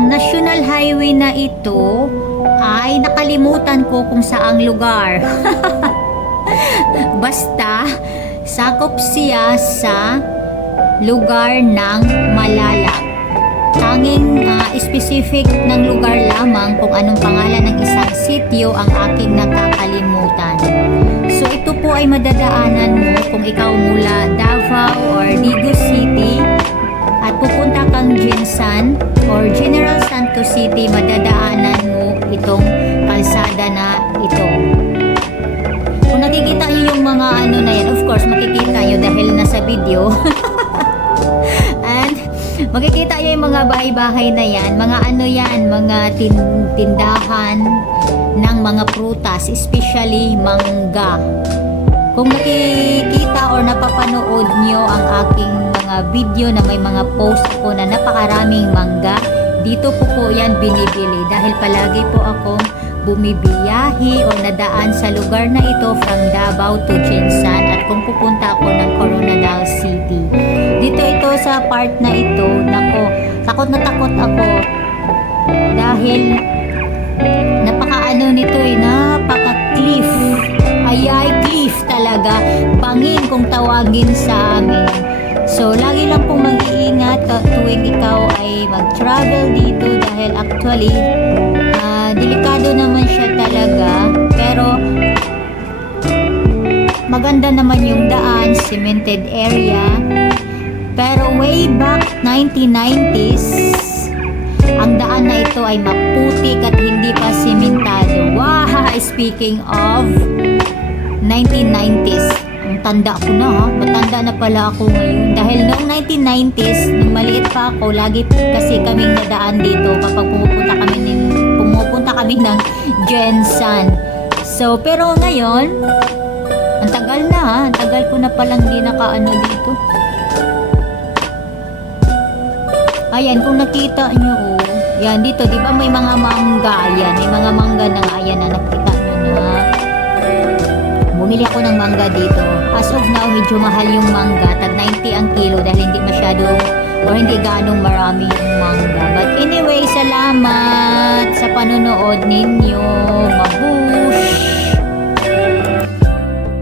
ang National Highway na ito ay nakalimutan ko kung saang lugar. Basta, sakop siya sa lugar ng Malalag. Tanging specific ng lugar lamang kung anong pangalan ng isang sitio ang aking nakakalimutan. So ito po ay madadaanan mo kung ikaw mula Davao or Digo City at pupunta kang Jinsan or General Santos City, madadaanan mo itong kalsada na ito. Kung nakikita niyo yung mga ano na yan, of course makikita niyo dahil nasa video. And makikita niyo yung mga bahay-bahay na yan, mga ano yan, mga tindahan ng mga prutas, especially mangga. Kung nakikita or napapanood nyo ang aking mga video na may mga post ko na napakaraming mangga, dito po yan binibili dahil palagi po akong bumibiyahe o nadaan sa lugar na ito from Davao to Jinsan at kung pupunta ako ng Coronadal City. Dito ito sa part na ito, nako, takot na takot ako dahil napaka-ano nito napaka-cliff. Cliff talaga, bangin kung tawagin sa amin. So, lagi lang pong mag-iingat tuwing ikaw ay mag-travel dito dahil actually, delikado naman siya talaga. Pero, maganda naman yung daan, cemented area. Pero way back 1990s, ang daan na ito ay maputik at hindi pa sementado. Wow! Speaking of 1990s, ang tanda ko na ha, matanda na pala ako ngayon. Dahil noong 1990s, nung maliit pa ako, lagi kasi kaming nadaan dito kapag pumupunta kami ng Jinsan. So, pero ngayon, ang tagal na ha, ang tagal ko na palang di nakaano dito. Ayan, kung nakita nyo, yan dito, di ba may mga mangga, yan, may mga mangga na nga, ayan na, nakita nyo na. Bumili ako ng mangga dito. As of now, medyo mahal yung mangga, tag 90 ang kilo dahil hindi masyadong, o hindi ganong marami yung mangga. But anyway, salamat sa panonood ninyo. Mabush!